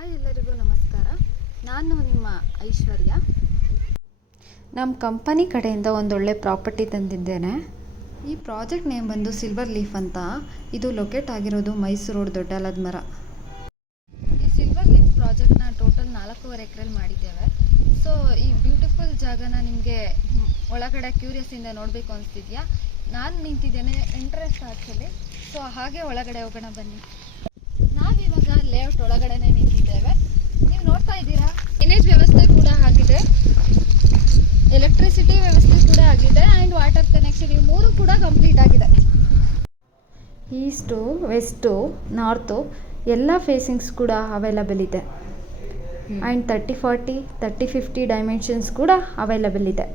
Hi ಎಲ್ಲರಿಗೂ ನಮಸ್ಕಾರ. ನಾನು ನಿಮ್ಮ ಐಶ್ವರ್ಯ. ನಮ್ಮ ಕಂಪನಿ ಕಡೆಯಿಂದ ಒಂದೊಳ್ಳೆ ಪ್ರಾಪರ್ಟಿ ತಂದಿದ್ದೇನೆ. ಈ ಪ್ರಾಜೆಕ್ಟ್ ನೇಮ್ ಬಂದು ಸಿಲ್ವರ್ ಲೀಫ್ ಅಂತ. ಇದು ಲೊಕೇಟ್ ಆಗಿರೋದು ಮೈಸೂರು ರೋಡ್ ದೊಡ್ಡಾಲದ ಮರ. ಈ ಸಿಲ್ವರ್ ಲೀಫ್ ಪ್ರಾಜೆಕ್ಟ್ನ ಟೋಟಲ್ 4.5 ಎಕರೆಯಲ್ಲಿ ಮಾಡಿದ್ದೇವೆ. ಸೊ ಈ ಬ್ಯೂಟಿಫುಲ್ ಜಾಗನ ನಿಮಗೆ ಒಳಗಡೆ ಕ್ಯೂರಿಯಸ್ಸಿಂದ ನೋಡಬೇಕು ಅನಿಸ್ತಿದ್ಯಾ? ನಾನು ನಿಂತಿದ್ದೇನೆ ಎಂಟ್ರೆನ್ಸ್ ಆ್ಯಕ್ಚುಲಿ. ಸೊ ಹಾಗೆ ಒಳಗಡೆ ಹೋಗೋಣ ಬನ್ನಿ. ನಾವಿವಾಗ ಲೇಔಟ್ ಒಳಗಡೆನೆ ನಿಂತಿದ್ದೇವೆ. ನೀವು ನೋಡ್ತಾ ಇದ್ದೀರಾ, ಡ್ರೈನೇಜ್ ವ್ಯವಸ್ಥೆ ಕೂಡ ಆಗಿದೆ, ಎಲೆಕ್ಟ್ರಿಸಿಟಿ ವ್ಯವಸ್ಥೆ ಕೂಡ ಆಗಿದೆ ಆ್ಯಂಡ್ ವಾಟರ್ ಕನೆಕ್ಷನ್ ಇವು 3 ಕೂಡ ಕಂಪ್ಲೀಟ್ ಆಗಿದೆ. ಈಸ್ಟು, ವೆಸ್ಟು, ನಾರ್ತು ಎಲ್ಲ ಫೇಸಿಂಗ್ಸ್ ಕೂಡ ಅವೈಲಬಲ್ ಇದೆ ಆ್ಯಂಡ್ 30-40, 30-50 ಡೈಮೆನ್ಷನ್ಸ್ ಕೂಡ ಅವೈಲಬಲ್ ಇದೆ.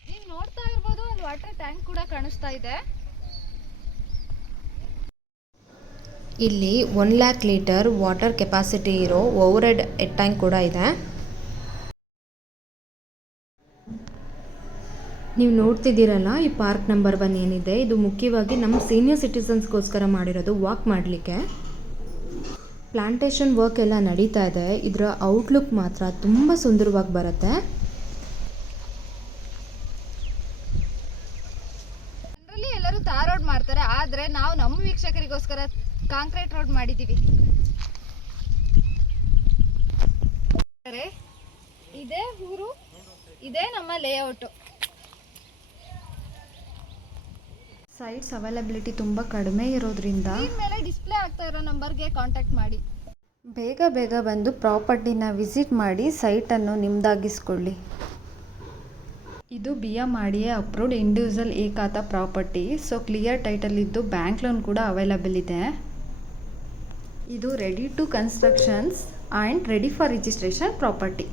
ನೀವು ನೋಡ್ತಾ ಇರ್ಬೋದು, ಒಂದು ವಾಟರ್ ಟ್ಯಾಂಕ್ ಕೂಡ ಕಾಣಿಸ್ತಾ ಇದೆ. ಇಲ್ಲಿ 1 lakh ಲೀಟರ್ ವಾಟರ್ ಕೆಪಾಸಿಟಿ ಇರೋ ಓವರ್ ಹೆಡ್ ಟ್ಯಾಂಕ್ ಕೂಡ ಇದೆ. ನೀವು ನೋಡ್ತಿದ್ದೀರಲ್ಲ, ಈ ಪಾರ್ಕ್ ನಂಬರ್ 1 ಏನಿದೆ, ಇದು ಮುಖ್ಯವಾಗಿ ನಮ್ಮ ಸೀನಿಯರ್ ಸಿಟಿಸನ್ಸ್ಗೋಸ್ಕರ ಮಾಡಿರೋದು, ವಾಕ್ ಮಾಡಲಿಕ್ಕೆ. ಪ್ಲಾಂಟೇಶನ್ ವರ್ಕ್ ಎಲ್ಲ ನಡೀತಾ ಇದೆ. ಇದರ ಔಟ್ಲುಕ್ ಮಾತ್ರ ತುಂಬ ಸುಂದರವಾಗಿ ಬರುತ್ತೆ. ಜನರಲಿ ಎಲ್ಲರೂ ತಾರ್ ರೋಡ್ ಮಾಡ್ತಾರೆ, ಆದರೆ ನಾವು ನಮ್ಮ ವೀಕ್ಷಕರಿಗೋಸ್ಕರ ಕಾಂಕ್ರೀಟ್ ರೋಡ್ ಮಾಡಿದ್ದೀವಿ. ಇದೇ ಊರು, ಇದೇ ನಮ್ಮ ಲೇಔಟು. ಸೈಟ್ಸ್ ಅವೈಲಬಿಲಿಟಿ ತುಂಬ ಕಡಿಮೆ ಇರೋದ್ರಿಂದ ಮೇಲೆ ಡಿಸ್ಪ್ಲೇ ಆಗ್ತಾ ಇರೋ ನಂಬರ್ಗೆ ಕಾಂಟ್ಯಾಕ್ಟ್ ಮಾಡಿ. ಬೇಗ ಬೇಗ ಬಂದು ಪ್ರಾಪರ್ಟಿನ ವಿಸಿಟ್ ಮಾಡಿ ಸೈಟನ್ನು ನಿಮ್ಮದಾಗಿಸ್ಕೊಳ್ಳಿ. ಇದು BMRDA ಅಪ್ರೂವ್ಡ್ ಇಂಡಿವಿಜುವಲ್ ಏಕಾತ ಪ್ರಾಪರ್ಟಿ. ಸೊ ಕ್ಲಿಯರ್ ಟೈಟಲ್ ಇದ್ದು ಬ್ಯಾಂಕ್ ಲೋನ್ ಕೂಡ ಅವೈಲಬಲ್ ಇದೆ. ಇದು ready to constructions and ready for registration property.